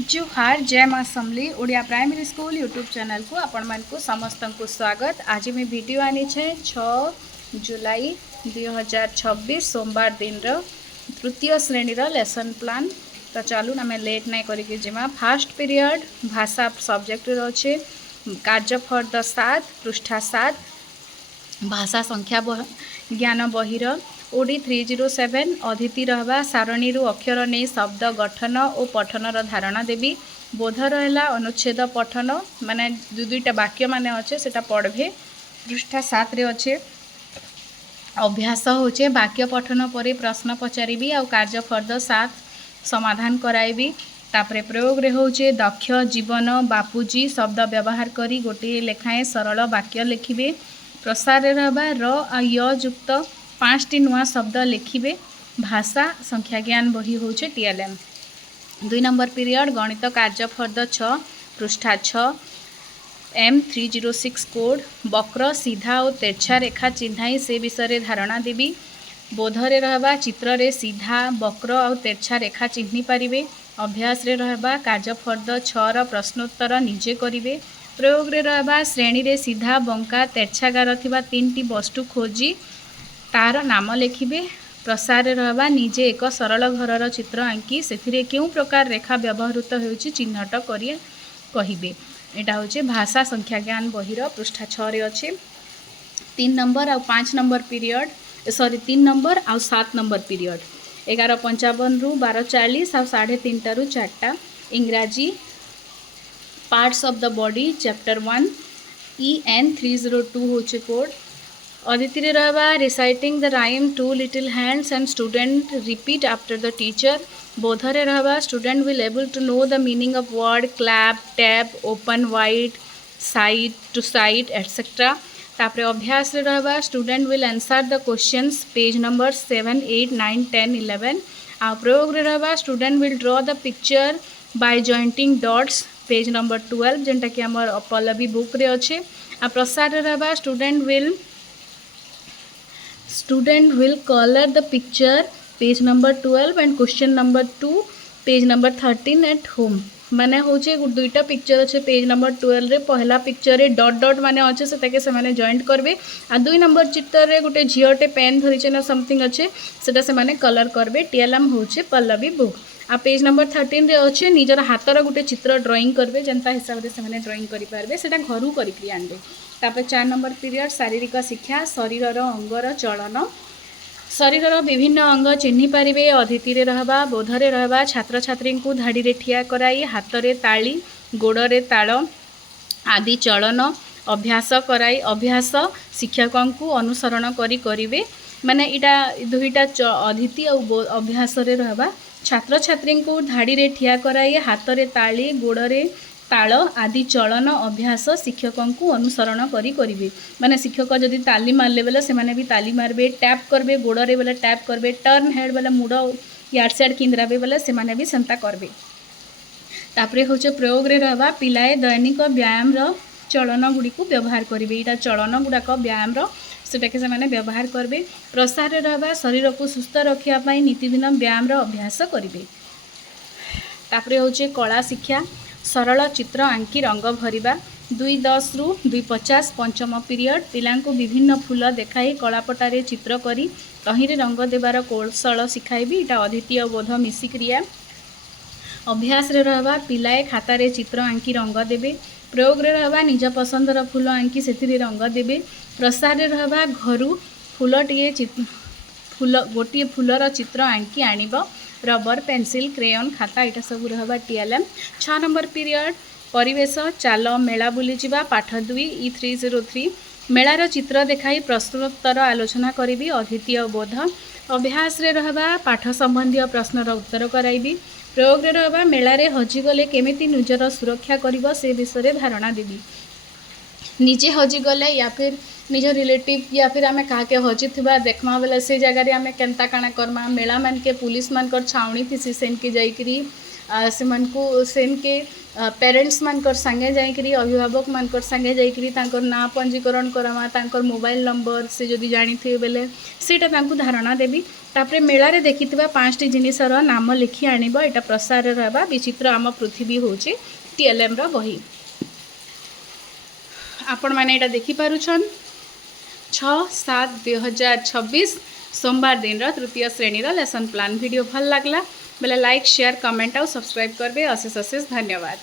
जुहार जय मां Samali Odia primary school YouTube channel को आपण मन को समस्त को स्वागत। आज मैं वीडियो आनी छे 6 जुलाई 2026 सोमवार दिन तृतीय श्रेणी लेसन प्लान। तो चलू आम लेट नहीं करके जिमा। फास्ट पीरियड भाषा सब्जेक्ट अच्छे कार्य फर्द 7 पृष्ठा 7 भाषा संख्या ज्ञान बहिर ओडी 307 अदिति रहबा सारणी अक्षर नहीं शब्द गठन और पठनर धारणा देवी। बोध रहा अनुच्छेद पठन माने दुईटा वाक्य माने अच्छे सेटा पढ़े पृष्ठा 7 रे अच्छे। अभ्यास होचे वाक्य पठन पर प्रश्न पचारि आ कार्य फर्द 7 समाधान कराइबी। तापरे प्रयोग रे होचे दक्ष जीवन बापूजी शब्द व्यवहार करी गोटे लेखाएं सरल वाक्य लिखिबे। प्रसार रहा र य युक्त 5टी नुआ शब्द लिखिबे। भाषा संख्या ज्ञान बही होचे टीएलएम। 2 नंबर पीरियड गणित कार्य फर्द 6 पृष्ठा 6 M306 कोड वक्र सीधा और तेरछा रेखा चिन्हाई से विषय धारणा देवी। बोधरे रहबा चित्र रे सीधा वक्र और तेरछा रेखा चिन्ही पारिबे। अभ्यास रे रहबा कार्य फर्द 6 र प्रश्नोत्तर निजे करिवे। प्रयोग रे रहबा श्रेणी रे सीधा बंका तेरछागार थिबा 3टी वस्तु खोजी तार नाम लिखिबे। प्रसार रहबा निजे एक सरल घरर चित्र आंकी से क्यों प्रकार रेखा व्यवहृत होउछि चिन्हट करिए कहिबे। एटा होचे भाषा संख्या ज्ञान बहिर पृष्ठा 6 रे अछि। 3 नंबर और 5 नंबर पीरियड 3 नंबर और 7 नंबर पीरियड 11:55 रु 12:40 और 3:30 रु 4टा। इंग्राजी parts of the body chapter 1 EN 302 होचे कोड। अदिति रे रहबा reciting the rhyme two little hands and student repeat after the teacher. बोधरे रहबा student will able to know the meaning of word clap tap open wide side to side etcetera. तापरे अभ्यास रे रहबा student will answer the questions page number 7 8 9 10 11। आ प्रयोग रे रहबा student will draw the picture by jointing dots page number 12 जेनटा कि हमर पल्लवी बुक रे अच्छे। आ प्रसार रे रहबा student will colour the picture page number 12 and question number 2 page number 13 at home. माने होचे दुईटा पिक्चर अच्छे पेज नंबर 12 रे पहला पिक्चर रे डॉट डॉट माने अच्छे से माने जॉइंट करबे। आ 2 नंबर चित्र रे गोटे झियोटे पेन धरिचे ना समथिंग अच्छे सेटा से माने कलर करबे। टीएलएम होचे पल्लवी बुक। आ पेज नंबर 13 रे अच्छे निजर हाथर गोटे चित्र ड्राइंग करबे जेनता हिसाब से माने ड्राइंग करि पारबे सेटा घरू करिकरी आनबे। तापर 4 नंबर पीरियड शारीरिक शिक्षा शरीरर अंगर चलन शरीरर विभिन्न अंग चिन्ही पारिबे। अदिति रे रहबा बोधरे रहबा छात्र छात्री को धाड़ी रे ठिया कराई हाथरे ताली गोड़े ताल आदि चलन अभ्यास कराई अभ्यास शिक्षकों को अनुसरण करिवे। माने इटा दुईटा अदिति और अभ्यास रे रहबा छात्र छात्री को धाड़ी रे ठिया कराई हाथरे ताली गोड़े ताल आदि चलन अभ्यास शिक्षकों को अनुसरण करिवे। माने शिक्षक जदि ताली मारले बेले से माने भी ताली मारबे टैप करबे गोड़े बेले टैप करबे टर्न हेड बेले मुड़ यार साइड किंद्राबे बेले से माने भी सेंता करबे। तापरे होचे प्रयोग रे रहबा पिलाए दैनिक व्यायाम रो चलन गुडी को व्यवहार करिवे। इटा चलन गुडाक व्यायाम रो सेटा के से माने व्यवहार करबे। प्रसार रे रहबा शरीर को सुस्थ रखिया पई नितिदिन व्यायाम रो अभ्यास करिवे। तापरे होचे कला शिक्षा सरल चित्र आंकी रंग भरिबा 2:10 रु 2:50 पंचम पीरियड पिला को विभिन्न फूल देखाई कलापटारे चित्र करी तहिरे रंग देवार कौशल शिखाइबी। इटा अद्वितीय बोध मिसी क्रिया। अभ्यास रे रहबा पिलाए खातारे चित्र आंकी रंग देबे। प्रयोग रे रहबा निज पसंदर फूल आंकी सेथिरे रंग देबे। प्रसार रे रहबा घरू फूलटिए फूल गोटे फूलर चित्र आंकी आनिब। रबर पेंसिल क्रेयन खाता इटा सब रहबा टीएलएम। 6 नंबर पीरियड परिवेश चाल मेला बुली जिबा पाठ 2 E303 मेलार चित्र देखाई प्रश्नोत्तर आलोचना करिबी। अद्वितीय बोध अभ्यास रे रहबा पाठ संबंधी प्रश्नर उत्तर कराइबी। प्रयोग रे रहबा मेलारे हजिगले केमिति निजर सुरक्षा करिबो से विषय धारणा देबी। निजे हजिगले या फिर निज रिलेटिव या फिर आमे काके हजि थिबा देखमा बेले से जगह रे आमे केनता काना करमा मेला मान के पुलिस मान कर छावणी थी सेन के जाईकरी से मानकु सेन के पेरेंट्स मानकर संगे जाइकरी अभिभावक मानकर संगे जाइकरी तांकर ना पंजीकरण करमा तांकर मोबाइल नंबर से जदि जानी थे बेले सेटा तांकु धारणा देबी तापरे मेला रे देखिथिबा 5टी जिनिसर नाम लिखि आनिबो एटा प्रसार रे रहबा विचित्र आम पृथ्वी होची टीएलएम रा बही आपण माने एटा देखि पारुछन 6/7/2026 सोमवार दिन तृतीय श्रेणी लेसन प्लान वीडियो भल लगला बेले लाइक शेयर कमेंट और सब्सक्राइब करबे। अशेष अशेष धन्यवाद।